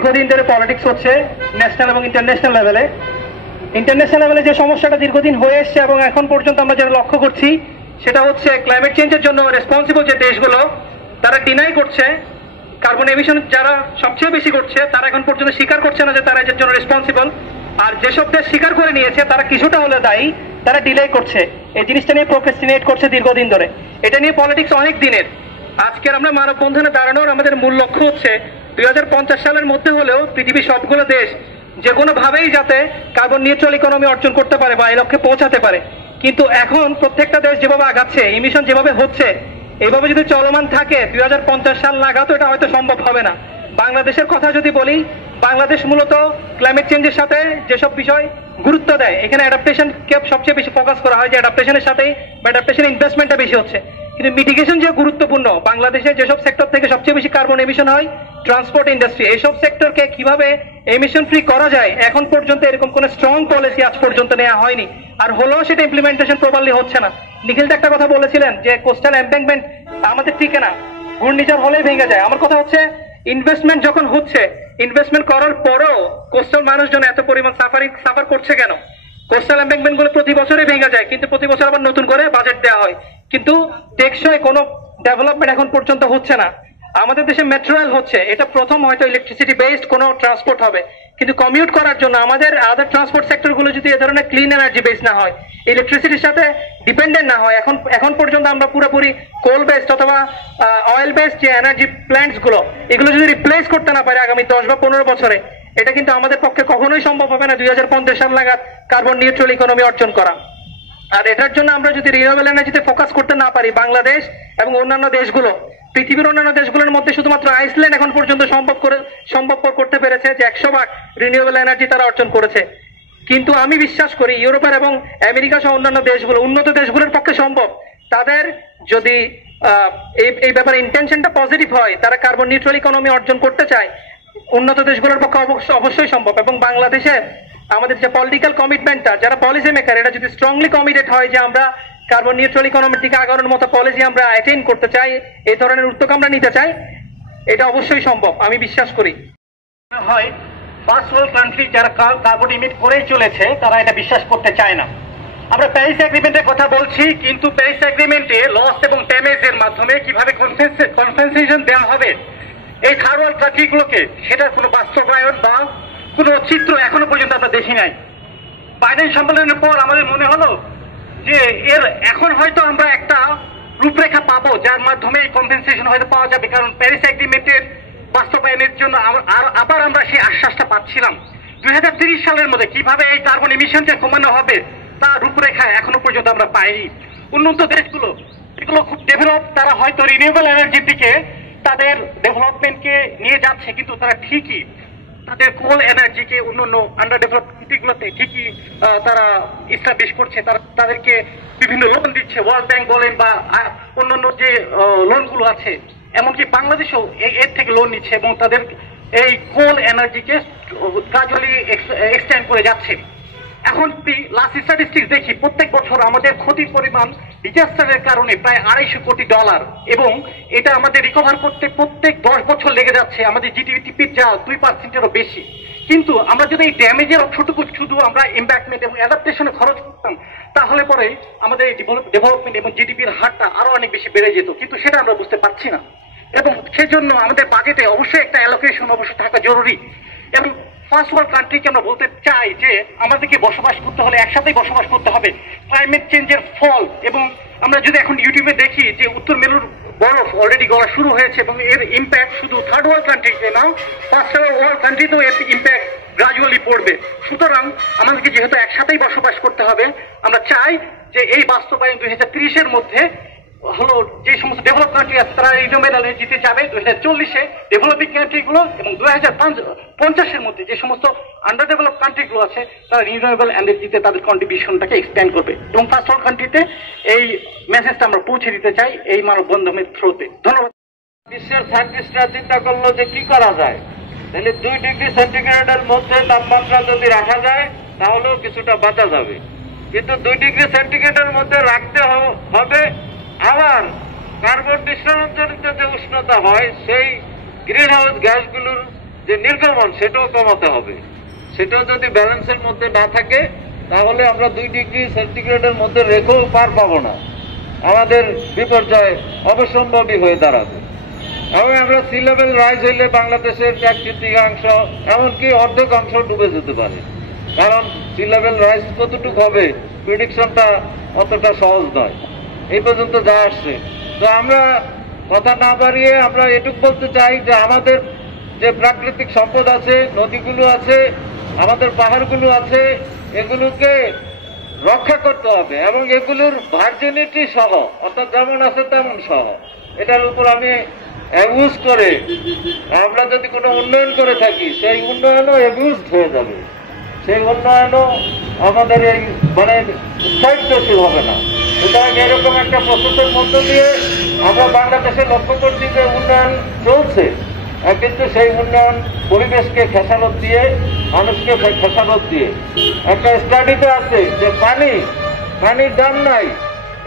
দীর্ঘদিন ধরে পলিটিক্স হচ্ছে ন্যাশনাল এবং ইন্টারন্যাশনাল লেভেলে। ইন্টারন্যাশনাল লেভেলে যে সমস্যাটা দীর্ঘদিন হয়ে এসছে এবং এখন পর্যন্ত আমরা যেটা লক্ষ্য করছি সেটা হচ্ছে ক্লাইমেট চেঞ্জের জন্য রেসপন্সিবল যে দেশগুলো তারা ডিনাই করছে, কার্বন এমিশন যারা সবচেয়ে বেশি করছে তারা এখন পর্যন্ত স্বীকার করছে না যে তারা এর জন্য রেসপন্সিবল। আর যেসব দেশ স্বীকার করে নিয়েছে তারা কিছুটা হলে দায়ী, তারা ডিলে করছে, এই জিনিসটা নিয়ে প্রোক্রাস্টিনেট করছে দীর্ঘদিন ধরে। এটা নিয়ে পলিটিক্স অনেক দিনের। আজকের আমরা মানববন্ধনে দাঁড়ানোর আমাদের মূল লক্ষ্য হচ্ছে 2050 সালের মধ্যে হলেও পৃথিবীর সবগুলো দেশ যে কোনো ভাবেই যাতে কার্বন নিউট্রাল ইকোনমি অর্জন করতে পারে বা এই লক্ষ্যে পৌঁছাতে পারে। কিন্তু এখন প্রত্যেকটা দেশ যেভাবে আগাচ্ছে, ইমিশন যেভাবে হচ্ছে, এইভাবে যদি চলমান থাকে 2050 সাল নাগাদ এটা হয়তো সম্ভব হবে না। বাংলাদেশের কথা যদি বলি, বাংলাদেশ মূলত ক্লাইমেট চেঞ্জের সাথে যেসব বিষয় গুরুত্ব দেয়, এখানে অ্যাডাপ্টেশনকে সবচেয়ে বেশি ফোকাস করা হয়, যে অ্যাডাপ্টেশনের সাথেই বা অ্যাডাপ্টেশন ইনভেস্টমেন্টটা বেশি হচ্ছে। কিন্তু মিটিগেশন যে গুরুত্বপূর্ণ, বাংলাদেশে যেসব সেক্টর থেকে সবচেয়ে বেশি কার্বন এমিশন হয়, ট্রান্সপোর্ট ইন্ডাস্ট্রি, এইসব সেক্টরকে কিভাবে এমিশন ফ্রি করা যায় এখন পর্যন্ত এরকম কোনো স্ট্রং পলিসি আজ পর্যন্ত নেওয়া হয়নি। আর হলেও সেটা ইমপ্লিমেন্টেশন প্রপারলি হচ্ছে না। নিখিলদা একটা কথা বলেছিলেন যে কোস্টাল এম্বাঙ্কমেন্ট আমাদের ঠিক না, ঘূর্ণিঝড় হলেই ভেঙে যায়। আমার কথা হচ্ছে ইনভেস্টমেন্ট যখন হচ্ছে, ইনভেস্টমেন্ট করার পরেও কোস্টাল মানুষজন এত পরিমাণ সাফার করছে কেন? কোস্টাল এম্বাঙ্কমেন্ট গুলো প্রতি বছরই ভেঙে যায়, কিন্তু প্রতি বছর আবার নতুন করে বাজেট দেওয়া হয়, কিন্তু টেকসই কোনো ডেভেলপমেন্ট এখন পর্যন্ত হচ্ছে না। আমাদের দেশে মেট্রো রেল হচ্ছে, এটা প্রথম হয়তো ইলেকট্রিসিটি বেসড কোনো ট্রান্সপোর্ট হবে, কিন্তু কমিউট করার জন্য আমাদের আদার ট্রান্সপোর্ট সেক্টর গুলো যদি এ ধরনের ক্লিন এনার্জি বেস না হয়, ইলেকট্রিসিটির সাথে ডিপেন্ডেন্ট না হয়, এখন পর্যন্ত আমরা পুরোপুরি কোল বেসড অথবা অয়েল বেসড যে এনার্জি প্ল্যান্টস গুলো, এগুলো যদি রিপ্লেস করতে না পারে আগামী 10 বা 15 বছরে, এটা কিন্তু আমাদের পক্ষে কখনোই সম্ভব হবে না 2050 সাল নাগাদ কার্বন নিউট্রাল ইকোনমি অর্জন করা। আর এটার জন্য আমরা যদি রিনিউয়েবল এনার্জিতে ফোকাস করতে না পারি, বাংলাদেশ এবং অন্যান্য দেশগুলো, পৃথিবীর অন্যান্য দেশগুলোর মধ্যে শুধুমাত্র আইসল্যান্ড এখন পর্যন্ত সম্ভবপর করতে পেরেছে যে 100% রিনিউয়েবল এনার্জি তারা অর্জন করেছে। কিন্তু আমি বিশ্বাস করি ইউরোপের এবং আমেরিকা সহ অন্যান্য দেশগুলো, উন্নত দেশগুলোর পক্ষে সম্ভব। তাদের যদি এই ব্যাপারে ইন্টেনশনটা পজিটিভ হয়, তারা কার্বন নিউট্রাল ইকোনমি অর্জন করতে চায়, উন্নত দেশগুলোর পক্ষে অবশ্যই সম্ভব। এবং বাংলাদেশে আমাদের যে পলিটিক্যাল কমিটমেন্টটা, যারা পলিসি মেকার, এটা যদি স্ট্রংলি কমিটেড হয় যে আমরা কার্বন নিউট্রাল ইকোনমির দিকে আগানোর মতো পলিসি আমরা অ্যাটেইন করতে চাই, এই ধরনের উদ্যোগ আমরা নিতে চাই, এটা অবশ্যই সম্ভব আমি বিশ্বাস করি। হয় ফার্স্ট ওয়ার্ল্ড কান্ট্রি যারা কার্বন ইমিট করেই চলেছে তারা এটা বিশ্বাস করতে চায় না। আমরা প্যারিস এগ্রিমেন্টের কথা বলছি, কিন্তু প্যারিস এগ্রিমেন্টে লস এবং ড্যামেজের মাধ্যমে কিভাবে কম্পেনসেশন দেওয়া হবে এই থার্ড ওয়ার্ল্ড কান্ট্রিগুলোকে, সেটার কোনো বাস্তবায়ন বা কোনো চিত্র এখনো পর্যন্ত আমরা দেখি নাই। বাইডেন সম্মেলনের পর আমাদের মনে হলো যে এর এখন হয়তো আমরা একটা রূপরেখা পাবো যার মাধ্যমে এই কম্পেনসেশন হয়তো পাওয়া যাবে, কারণ প্যারিস এগ্রিমেন্টের বাস্তবায়নের জন্য আবার আমরা সেই আশ্বাসটা পাচ্ছিলাম। 2030 সালের মধ্যে কিভাবে এই কার্বন এমিশনটা কমানো হবে তার রূপরেখা এখনো পর্যন্ত আমরা পাইনি। উন্নত দেশগুলো এগুলো খুব ডেভেলপ, তারা হয়তো রিনিউয়েবল এনার্জির দিকে তাদের ডেভেলপমেন্টকে নিয়ে যাচ্ছে, কিন্তু তারা ঠিকই তাদের কোল এনার্জিকে অন্যান্য আন্ডার ডেভেলপ কান্ট্রিগুলোতে ঠিকই তারা এস্টাবলিশ করছে, তাদেরকে বিভিন্ন লোন দিচ্ছে, ওয়ার্ল্ড ব্যাংক বলেন বা অন্যান্য যে লোনগুলো আছে, এমনকি বাংলাদেশও এর থেকে লোন নিচ্ছে এবং তাদের এই কোল এনার্জিকে গ্রাজুয়ালি এক্সটেন্ড করে যাচ্ছে। এখন লাস্ট স্ট্যাটিস্টিক্স দেখি, প্রত্যেক বছর আমাদের ক্ষতির পরিমাণ ডিজাস্টারের কারণে প্রায় $250 কোটি, এবং এটা আমাদের রিকভার করতে প্রত্যেক 10 বছর লেগে যাচ্ছে, আমাদের জিডিপির যা 2%-এরও বেশি। কিন্তু আমরা যদি এই ড্যামেজের অংশটুকু শুধু আমরা ইম্প্যাক্টমেন্ট এবং অ্যাডাপ্টেশনে খরচ করতাম, তাহলে পরে আমাদের এই ডেভেলপমেন্ট এবং জিডিপির হারটা আরো অনেক বেশি বেড়ে যেত, কিন্তু সেটা আমরা বুঝতে পারছি না। এবং সেজন্য আমাদের বাজেটে অবশ্যই একটা অ্যালোকেশন অবশ্যই থাকা জরুরি। এবং ফার্স্ট ওয়ার্ল্ড কান্ট্রিকে আমরা বলতে চাই যে আমাদেরকে বসবাস করতে হলে একসাথেই বসবাস করতে হবে। ক্লাইমেট চেঞ্জের ফল, এবং আমরা যদি এখন ইউটিউবে দেখি যে উত্তর মেরুর বরফ অলরেডি গলা শুরু হয়েছে এবং এর ইম্প্যাক্ট শুধু থার্ড ওয়ার্ল্ড কান্ট্রিতে না, ফার্স্ট ওয়ার্ল্ড কান্ট্রিতেও এর ইম্প্যাক্ট গ্রাজুয়ালি পড়বে। সুতরাং আমাদেরকে যেহেতু একসাথেই বসবাস করতে হবে, আমরা চাই যে এই বাস্তবায়ন 2030-এর মধ্যে হলো যে সমস্ত ডেভেলপ কান্ট্রি আছে তারা রিনিউয়েবল এনার্জিতে যাবে 2040-এ ডেভেলপিং কান্ট্রিগুলো, এবং 2050-এর মধ্যে যে সমস্ত আন্ডার ডেভেলপ কান্ট্রিগুলো আছে তারা রিনিউয়েবল এনার্জিতে তাদের কন্ট্রিবিউশনটাকে এক্সপ্যান্ড করবে। এবং ফার্স্ট ওয়ার্ল্ড কান্ট্রিতে এই মেসেজটা আমরা পৌঁছে দিতে চাই এই মানববন্ধনের থ্রুতে। ধন্যবাদ। বিশ্বের সায়েন্টিস্টরা চিন্তা করলো যে কি করা যায়, তাহলে 2 ডিগ্রি সেন্টিগ্রেডের মধ্যে তাপমাত্রা যদি রাখা যায় তাহলেও কিছুটা বাঁচা যাবে, কিন্তু 2 ডিগ্রি সেন্টিগ্রেডের মধ্যে রাখতে হবে। আবার কার্বন নিঃসরণজনিত যে উষ্ণতা হয় সেই গ্রিন হাউস গ্যাসগুলোর যে নির্গমন সেটাও কমাতে হবে। সেটাও যদি ব্যালেন্সের মধ্যে না থাকে তাহলে আমরা 2 ডিগ্রি সেন্টিগ্রেডের মধ্যে রেখেও পার পাবো না, আমাদের বিপর্যয় অবসম্ভাবী হয়ে দাঁড়াবে। এবং আমরা সি লেভেল রাইজ হইলে বাংলাদেশের 1/3 এমনকি অর্ধেক অংশ ডুবে যেতে পারে। কারণ সি লেভেল রাইজ কতটুকু হবে প্রেডিকশনটা অতটা সহজ নয়। এই পর্যন্ত যা আসছে, তো আমরা কথা না বাড়িয়ে আমরা এটুকু বলতে চাই যে আমাদের যে প্রাকৃতিক সম্পদ আছে, নদীগুলো আছে, আমাদের পাহাড়গুলো আছে, এগুলোকে রক্ষা করতে হবে এবং এগুলোর ভার্জিনিটি সহ, অর্থাৎ যেমন আছে তেমন সহ, এটার উপর আমি অ্যাবিউজ করে আমরা যদি কোনো উন্নয়ন করে থাকি সেই উন্নয়নও অ্যাবিউজড হয়ে যাবে, সেই উন্নয়নও আমাদের এই মানে স্থায়িত্বশীল হবে না। সুতরাং এরকম একটা প্রসেসের মধ্য দিয়ে আমরা বাংলাদেশে লক্ষ্য করছি যে উন্নয়ন চলছে, কিন্তু সেই উন্নয়ন পরিবেশকে খেসারত দিয়ে, মানুষকে খেসারত দিয়ে। একটা স্টাডিতে আছে যে পানির দাম নাই।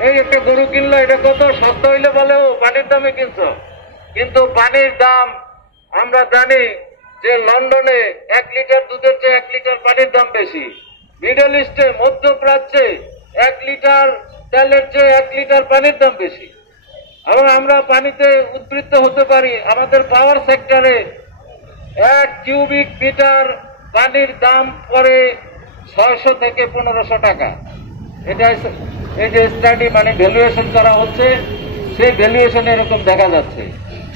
এই একটা গরু কিনলো, এটা কত সস্তা হইলে বলে ও পানির দামে কিনছ, কিন্তু পানির দাম আমরা জানি যে লন্ডনে 1 লিটার দুধের চেয়ে 1 লিটার পানির দাম বেশি, মিডল ইস্টে মধ্যপ্রাচ্যে 1 লিটার তেলের চেয়ে 1 লিটার পানির দাম বেশি। এবং আমরা পানিতে উদ্বৃত্ত হতে পারি। আমাদের পাওয়ার সেক্টরে 1 কিউবিক মিটার পানির দাম পড়ে 600 থেকে 1500 টাকা। এটা এই যে স্টাডি মানে ভ্যালুয়েশন করা হচ্ছে, সেই ভ্যালুয়েশন এরকম দেখা যাচ্ছে।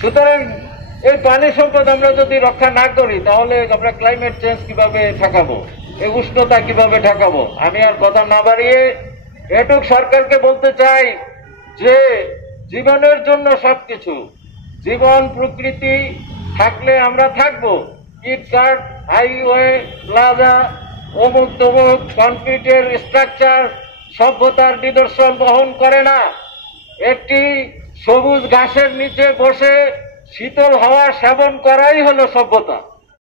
সুতরাং এই পানি সম্পদ আমরা যদি রক্ষা না করি তাহলে আমরা ক্লাইমেট চেঞ্জ কিভাবে ঠেকাবো, এই উষ্ণতা কিভাবে ঠেকাবো। আমি আর কথা না বাড়িয়ে এটুক সরকারকে বলতে চাই যে জীবনের জন্য সবকিছু, জীবন প্রকৃতি থাকলে আমরা থাকবো। ইটকাট, হাইওয়ে, প্লাজা, অমুক তমুক কনক্রিটের স্ট্রাকচার সভ্যতার নিদর্শন বহন করে না। একটি সবুজ ঘাসের নিচে বসে শীতল হাওয়া সেবন করাই হলো সভ্যতা।